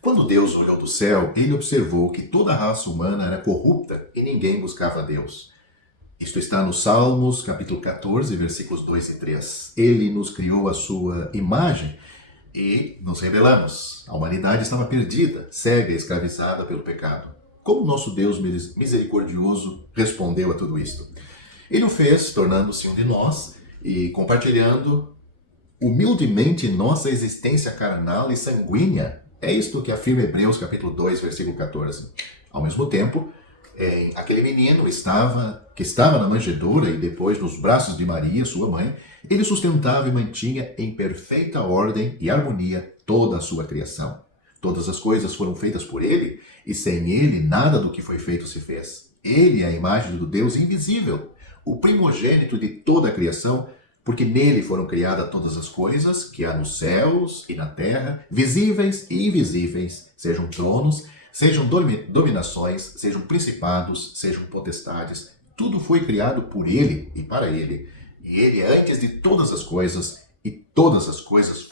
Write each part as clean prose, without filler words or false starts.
Quando Deus olhou do céu, ele observou que toda a raça humana era corrupta e ninguém buscava Deus. Isto está no Salmos, capítulo 14, versículos 2 e 3. Ele nos criou à sua imagem e nos rebelamos. A humanidade estava perdida, cega e escravizada pelo pecado. Como nosso Deus misericordioso respondeu a tudo isto? Ele o fez, tornando-se um de nós e compartilhando humildemente nossa existência carnal e sanguínea. É isto que afirma Hebreus capítulo 2, versículo 14. Ao mesmo tempo, aquele menino que estava na manjedoura e depois nos braços de Maria, sua mãe, ele sustentava e mantinha em perfeita ordem e harmonia toda a sua criação. Todas as coisas foram feitas por ele, e sem ele nada do que foi feito se fez. Ele é a imagem do Deus invisível, o primogênito de toda a criação, porque nele foram criadas todas as coisas que há nos céus e na terra, visíveis e invisíveis, sejam tronos, sejam dominações, sejam principados, sejam potestades. Tudo foi criado por ele e para ele. E ele é antes de todas as coisas, e todas as coisas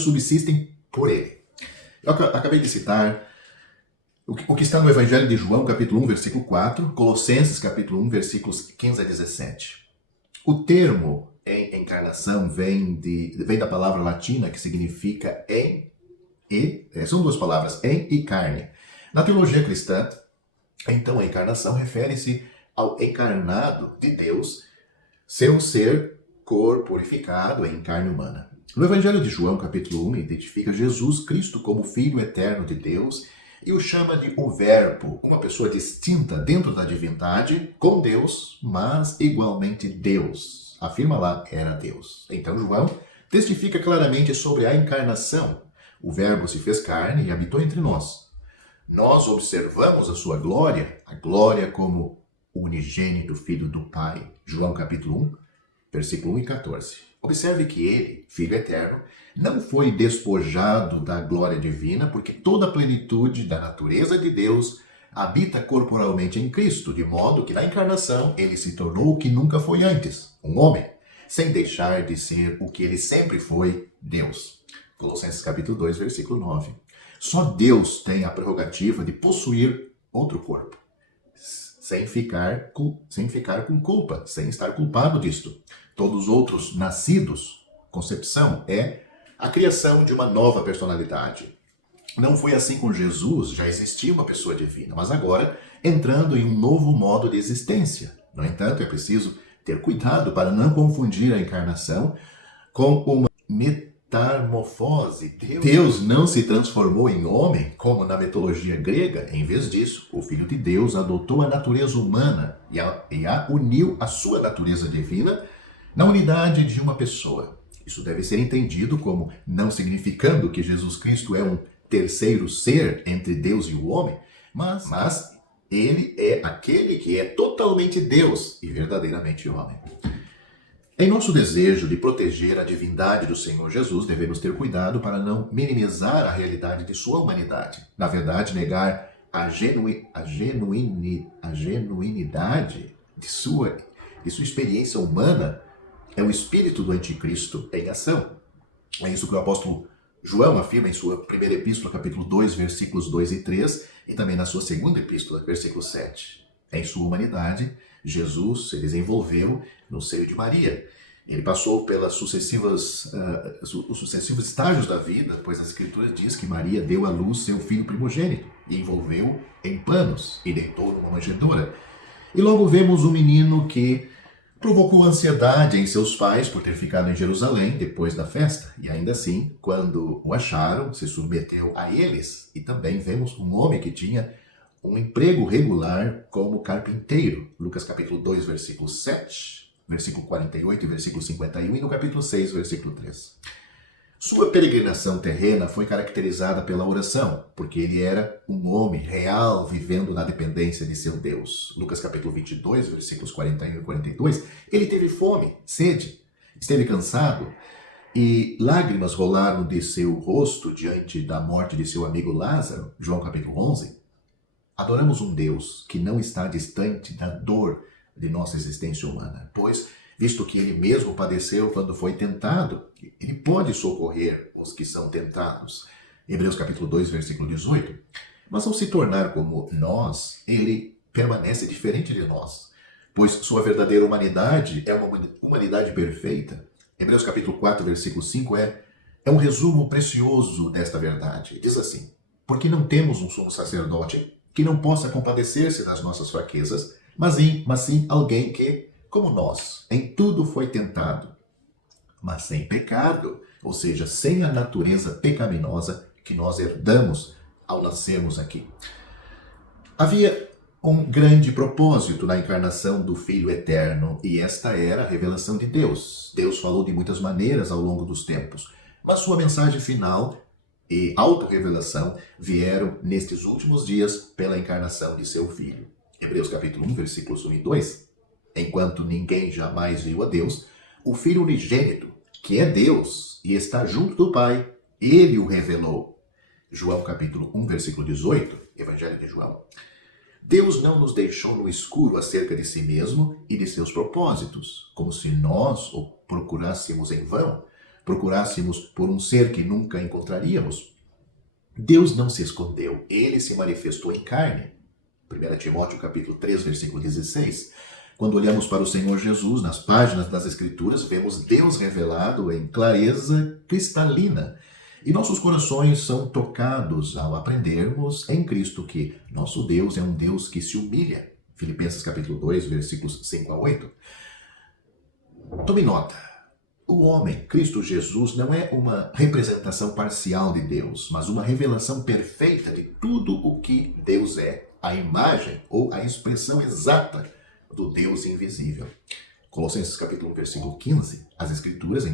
subsistem por ele. Eu acabei de citar o que está no Evangelho de João, capítulo 1, versículo 4, Colossenses, capítulo 1, versículos 15 a 17. O termo em encarnação vem da palavra latina que significa são duas palavras, em e carne. Na teologia cristã, então a encarnação refere-se ao encarnado de Deus, seu ser corporificado em carne humana. No Evangelho de João, capítulo 1, identifica Jesus Cristo como Filho eterno de Deus e o chama de o Verbo, uma pessoa distinta dentro da divindade, com Deus, mas igualmente Deus. Afirma lá, era Deus. Então João testifica claramente sobre a encarnação. O Verbo se fez carne e habitou entre nós. Nós observamos a sua glória, a glória como o unigênito Filho do Pai. João capítulo 1, versículo 1 e 14. Observe que ele, Filho eterno, não foi despojado da glória divina, porque toda a plenitude da natureza de Deus habita corporalmente em Cristo, de modo que na encarnação ele se tornou o que nunca foi antes, um homem, sem deixar de ser o que ele sempre foi, Deus. Colossenses capítulo 2, versículo 9. Só Deus tem a prerrogativa de possuir outro corpo, sem ficar com culpa, sem estar culpado disto. Todos os outros nascidos, concepção, é a criação de uma nova personalidade. Não foi assim com Jesus, já existia uma pessoa divina, mas agora entrando em um novo modo de existência. No entanto, é preciso ter cuidado para não confundir a encarnação com uma metamorfose. Deus não se transformou em homem, como na mitologia grega. Em vez disso, o Filho de Deus adotou a natureza humana e a uniu à sua natureza divina na unidade de uma pessoa. Isso deve ser entendido como não significando que Jesus Cristo é um terceiro ser entre Deus e o homem, mas ele é aquele que é totalmente Deus e verdadeiramente homem. Em nosso desejo de proteger a divindade do Senhor Jesus, devemos ter cuidado para não minimizar a realidade de sua humanidade. Na verdade, negar a genuinidade de sua experiência humana é o espírito do anticristo em ação. É isso que o apóstolo João afirma em sua primeira epístola, capítulo 2, versículos 2 e 3, e também na sua segunda epístola, versículo 7. Em sua humanidade, Jesus se desenvolveu no seio de Maria. Ele passou pelos sucessivos estágios da vida, pois as Escrituras diz que Maria deu à luz seu filho primogênito, e envolveu em panos, e deitou numa manjedoura. E logo vemos um menino que provocou ansiedade em seus pais por ter ficado em Jerusalém depois da festa. E ainda assim, quando o acharam, se submeteu a eles. E também vemos um homem que tinha um emprego regular como carpinteiro. Lucas capítulo 2, versículo 7, versículo 48 e versículo 51. E no capítulo 6, versículo 3. Sua peregrinação terrena foi caracterizada pela oração, porque ele era um homem real vivendo na dependência de seu Deus. Lucas capítulo 22, versículos 41 e 42, ele teve fome, sede, esteve cansado e lágrimas rolaram de seu rosto diante da morte de seu amigo Lázaro. João capítulo 11. Adoramos um Deus que não está distante da dor de nossa existência humana, pois, visto que ele mesmo padeceu quando foi tentado, ele pode socorrer os que são tentados. Hebreus capítulo 2, versículo 18. Mas ao se tornar como nós, ele permanece diferente de nós, pois sua verdadeira humanidade é uma humanidade perfeita. Hebreus capítulo 4, versículo 5 é um resumo precioso desta verdade. Diz assim: porque não temos um sumo sacerdote que não possa compadecer-se das nossas fraquezas, mas sim alguém que, como nós, em tudo foi tentado, mas sem pecado, ou seja, sem a natureza pecaminosa que nós herdamos ao nascermos aqui. Havia um grande propósito na encarnação do Filho Eterno, e esta era a revelação de Deus. Deus falou de muitas maneiras ao longo dos tempos, mas sua mensagem final e autorrevelação vieram nestes últimos dias pela encarnação de seu Filho. Hebreus capítulo 1, versículos 1 e 2. Enquanto ninguém jamais viu a Deus, o Filho unigênito, que é Deus e está junto do Pai, ele o revelou. João capítulo 1, versículo 18, Evangelho de João. Deus não nos deixou no escuro acerca de si mesmo e de seus propósitos, como se nós o procurássemos em vão, procurássemos por um ser que nunca encontraríamos. Deus não se escondeu, ele se manifestou em carne. 1 Timóteo capítulo 3, versículo 16. Quando olhamos para o Senhor Jesus nas páginas das Escrituras, vemos Deus revelado em clareza cristalina. E nossos corações são tocados ao aprendermos em Cristo que nosso Deus é um Deus que se humilha. Filipenses capítulo 2, versículos 5 a 8. Tome nota. O homem, Cristo Jesus, não é uma representação parcial de Deus, mas uma revelação perfeita de tudo o que Deus é, a imagem ou a expressão exata do Deus invisível. Colossenses capítulo 1, versículo 15, as Escrituras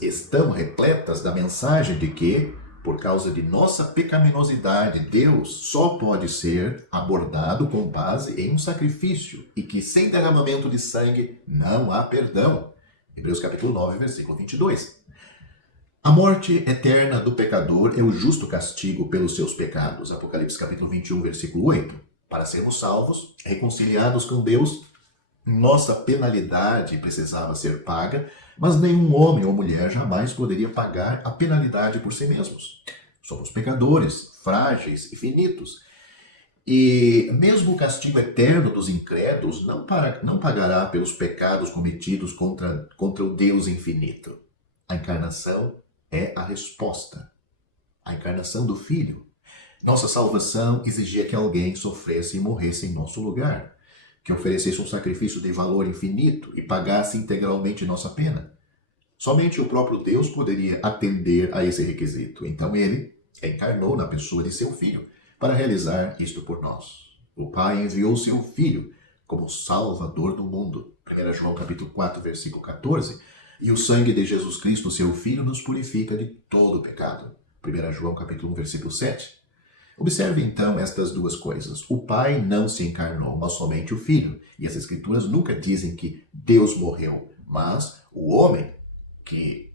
estão repletas da mensagem de que, por causa de nossa pecaminosidade, Deus só pode ser abordado com base em um sacrifício e que sem derramamento de sangue não há perdão. Hebreus capítulo 9, versículo 22. A morte eterna do pecador é o justo castigo pelos seus pecados. Apocalipse capítulo 21, versículo 8. Para sermos salvos, reconciliados com Deus, nossa penalidade precisava ser paga, mas nenhum homem ou mulher jamais poderia pagar a penalidade por si mesmos. Somos pecadores, frágeis e finitos. E mesmo o castigo eterno dos incrédulos não pagará pelos pecados cometidos contra o Deus infinito. A encarnação é a resposta. A encarnação do Filho. Nossa salvação exigia que alguém sofresse e morresse em nosso lugar, que oferecesse um sacrifício de valor infinito e pagasse integralmente nossa pena. Somente o próprio Deus poderia atender a esse requisito. Então ele encarnou na pessoa de seu Filho para realizar isto por nós. O Pai enviou seu Filho como Salvador do mundo. 1 João capítulo 4, versículo 14. E o sangue de Jesus Cristo, seu Filho, nos purifica de todo o pecado. 1 João capítulo 1, versículo 7. Observe então estas duas coisas. O Pai não se encarnou, mas somente o Filho. E as Escrituras nunca dizem que Deus morreu, mas o homem que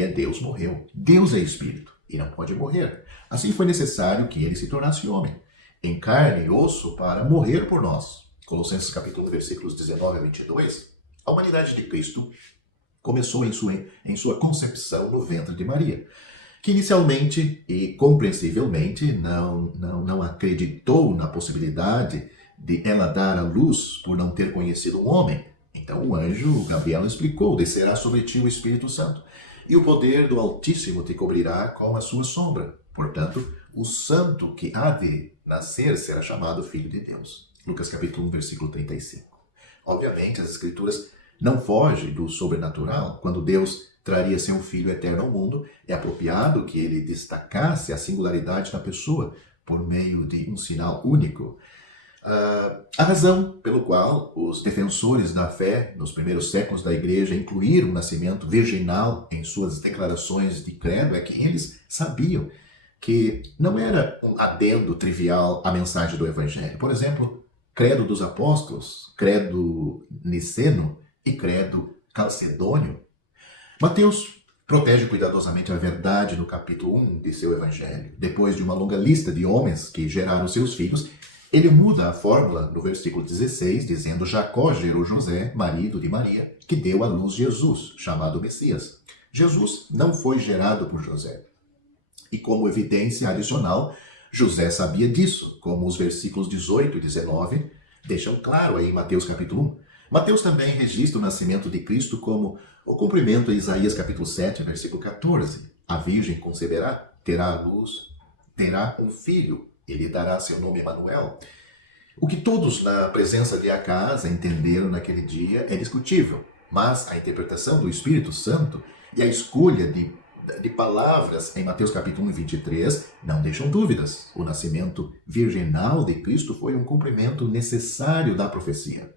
é Deus morreu. Deus é Espírito e não pode morrer. Assim foi necessário que ele se tornasse homem, em carne e osso, para morrer por nós. Colossenses capítulo 1, versículos 19 a 22. A humanidade de Cristo começou em sua concepção no ventre de Maria, que inicialmente e compreensivelmente não acreditou na possibilidade de ela dar à luz por não ter conhecido um homem. Então o anjo Gabriel explicou: descerá sobre ti o Espírito Santo, e o poder do Altíssimo te cobrirá com a sua sombra. Portanto, o santo que há de nascer será chamado Filho de Deus. Lucas capítulo 1, versículo 35. Obviamente, as Escrituras não fogem do sobrenatural. Quando Deus traria seu Filho eterno ao mundo, é apropriado que ele destacasse a singularidade da pessoa por meio de um sinal único. A razão pelo qual os defensores da fé nos primeiros séculos da igreja incluíram o nascimento virginal em suas declarações de credo é que eles sabiam que não era um adendo trivial à mensagem do Evangelho. Por exemplo, credo dos apóstolos, credo niceno e credo calcedônio. Mateus protege cuidadosamente a verdade no capítulo 1 de seu evangelho. Depois de uma longa lista de homens que geraram seus filhos, ele muda a fórmula no versículo 16, dizendo: Jacó gerou José, marido de Maria, que deu à luz Jesus, chamado Messias. Jesus não foi gerado por José. E como evidência adicional, José sabia disso, como os versículos 18 e 19 deixam claro aí em Mateus capítulo 1. Mateus também registra o nascimento de Cristo como o cumprimento em Isaías capítulo 7, versículo 14. A virgem conceberá, terá a luz, terá um filho, e lhe dará seu nome Emanuel. O que todos na presença de Acaz entenderam naquele dia é discutível, mas a interpretação do Espírito Santo e a escolha de palavras em Mateus capítulo 1 e 23 não deixam dúvidas. O nascimento virginal de Cristo foi um cumprimento necessário da profecia.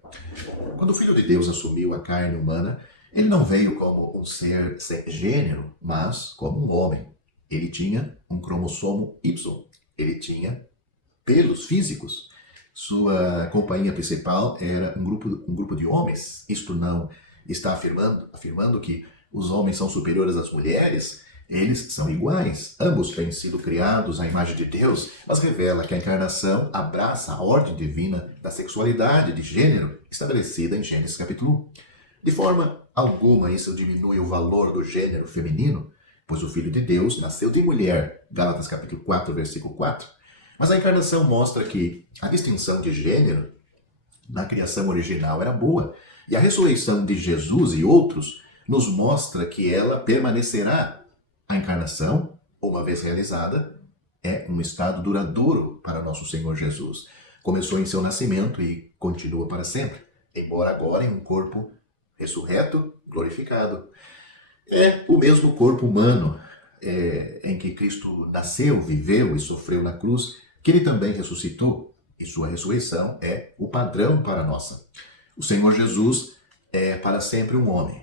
Quando o Filho de Deus assumiu a carne humana, ele não veio como um ser sem gênero, mas como um homem. Ele tinha um cromossomo Y. Ele tinha pelos físicos. Sua companhia principal era um grupo de homens. Isto não está afirmando que os homens são superiores às mulheres. Eles são iguais. Ambos têm sido criados à imagem de Deus, mas revela que a encarnação abraça a ordem divina da sexualidade de gênero estabelecida em Gênesis capítulo 1. De forma alguma isso diminui o valor do gênero feminino, pois o Filho de Deus nasceu de mulher, Gálatas capítulo 4, versículo 4. Mas a encarnação mostra que a distinção de gênero na criação original era boa, e a ressurreição de Jesus e outros nos mostra que ela permanecerá. A encarnação, uma vez realizada, é um estado duradouro para nosso Senhor Jesus. Começou em seu nascimento e continua para sempre, embora agora em um corpo ressurreto, glorificado. É o mesmo corpo humano em que Cristo nasceu, viveu e sofreu na cruz, que ele também ressuscitou, e sua ressurreição é o padrão para a nossa. O Senhor Jesus é para sempre um homem.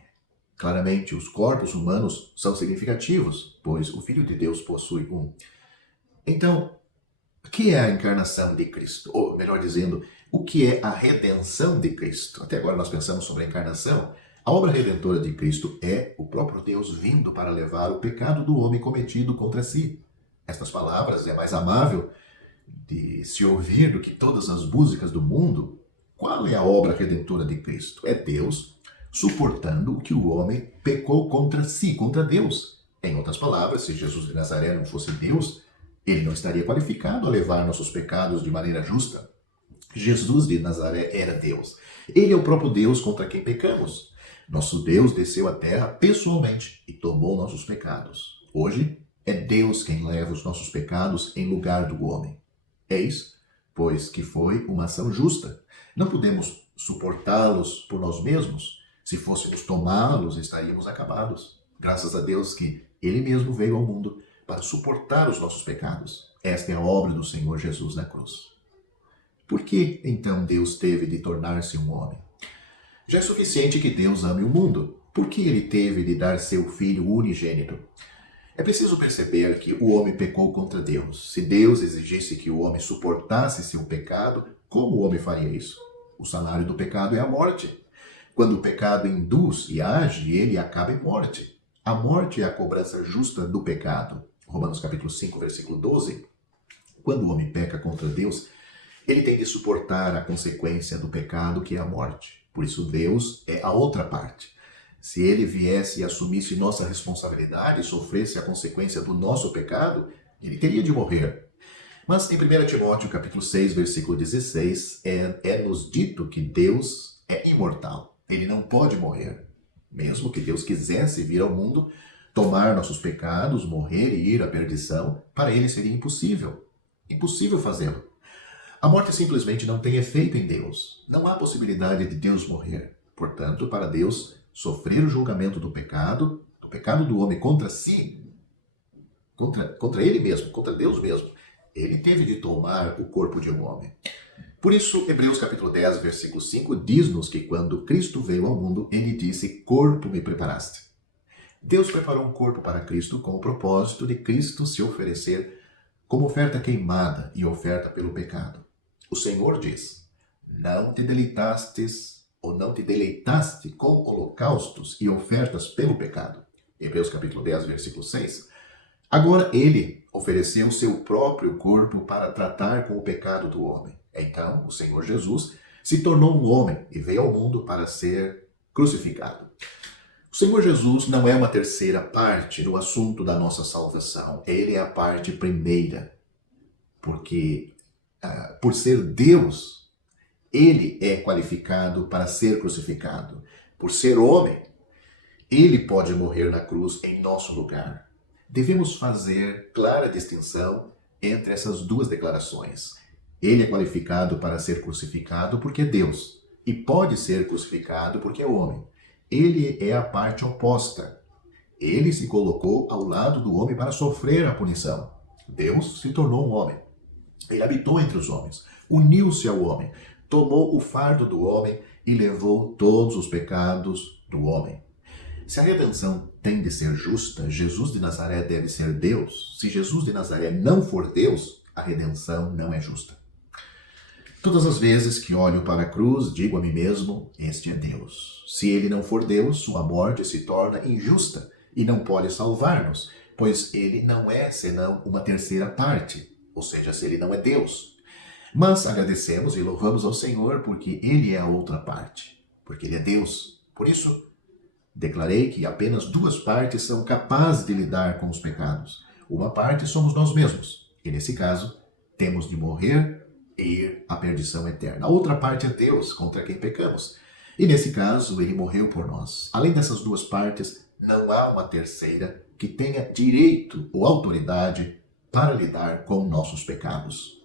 Claramente, os corpos humanos são significativos, pois o Filho de Deus possui um. Então, o que é a encarnação de Cristo? Ou, melhor dizendo, o que é a redenção de Cristo? Até agora nós pensamos sobre a encarnação. A obra redentora de Cristo é o próprio Deus vindo para levar o pecado do homem cometido contra si. Estas palavras é mais amável de se ouvir do que todas as músicas do mundo. Qual é a obra redentora de Cristo? É Deus suportando o que o homem pecou contra si, contra Deus. Em outras palavras, se Jesus de Nazaré não fosse Deus, ele não estaria qualificado a levar nossos pecados de maneira justa. Jesus de Nazaré era Deus. Ele é o próprio Deus contra quem pecamos. Nosso Deus desceu à terra pessoalmente e tomou nossos pecados. Hoje, é Deus quem leva os nossos pecados em lugar do homem. Eis, pois que foi uma ação justa. Não podemos suportá-los por nós mesmos. Se fôssemos tomá-los, estaríamos acabados. Graças a Deus que Ele mesmo veio ao mundo para suportar os nossos pecados. Esta é a obra do Senhor Jesus na cruz. Por que, então, Deus teve de tornar-se um homem? Já é suficiente que Deus ame o mundo. Por que Ele teve de dar seu Filho unigênito? É preciso perceber que o homem pecou contra Deus. Se Deus exigisse que o homem suportasse seu pecado, como o homem faria isso? O salário do pecado é a morte. Quando o pecado induz e age, ele acaba em morte. A morte é a cobrança justa do pecado. Romanos capítulo 5, versículo 12. Quando o homem peca contra Deus, ele tem de suportar a consequência do pecado, que é a morte. Por isso Deus é a outra parte. Se ele viesse e assumisse nossa responsabilidade e sofresse a consequência do nosso pecado, ele teria de morrer. Mas em 1 Timóteo capítulo 6, versículo 16, é-nos dito que Deus é imortal. Ele não pode morrer. Mesmo que Deus quisesse vir ao mundo, tomar nossos pecados, morrer e ir à perdição, para ele seria impossível. Impossível fazê-lo. A morte simplesmente não tem efeito em Deus. Não há possibilidade de Deus morrer. Portanto, para Deus sofrer o julgamento do pecado do homem contra si, contra ele mesmo, contra Deus mesmo, ele teve de tomar o corpo de um homem. Por isso, Hebreus capítulo 10, versículo 5, diz-nos que quando Cristo veio ao mundo, ele disse: corpo me preparaste. Deus preparou um corpo para Cristo com o propósito de Cristo se oferecer como oferta queimada e oferta pelo pecado. O Senhor diz: não te deleitaste com holocaustos e ofertas pelo pecado. Hebreus capítulo 10, versículo 6. Agora ele ofereceu seu próprio corpo para tratar com o pecado do homem. Então, o Senhor Jesus se tornou um homem e veio ao mundo para ser crucificado. O Senhor Jesus não é uma terceira parte no assunto da nossa salvação. Ele é a parte primeira, porque por ser Deus, ele é qualificado para ser crucificado. Por ser homem, ele pode morrer na cruz em nosso lugar. Devemos fazer clara distinção entre essas duas declarações. Ele é qualificado para ser crucificado porque é Deus, e pode ser crucificado porque é homem. Ele é a parte oposta. Ele se colocou ao lado do homem para sofrer a punição. Deus se tornou um homem. Ele habitou entre os homens, uniu-se ao homem, tomou o fardo do homem e levou todos os pecados do homem. Se a redenção tem de ser justa, Jesus de Nazaré deve ser Deus. Se Jesus de Nazaré não for Deus, a redenção não é justa. Todas as vezes que olho para a cruz, digo a mim mesmo, este é Deus. Se ele não for Deus, sua morte se torna injusta e não pode salvar-nos, pois ele não é senão uma terceira parte, ou seja, se ele não é Deus. Mas agradecemos e louvamos ao Senhor porque ele é a outra parte, porque ele é Deus. Por isso, declarei que apenas duas partes são capazes de lidar com os pecados. Uma parte somos nós mesmos, e nesse caso, temos de morrer e ir à perdição eterna. A outra parte é Deus, contra quem pecamos. E nesse caso, ele morreu por nós. Além dessas duas partes, não há uma terceira que tenha direito ou autoridade para lidar com nossos pecados.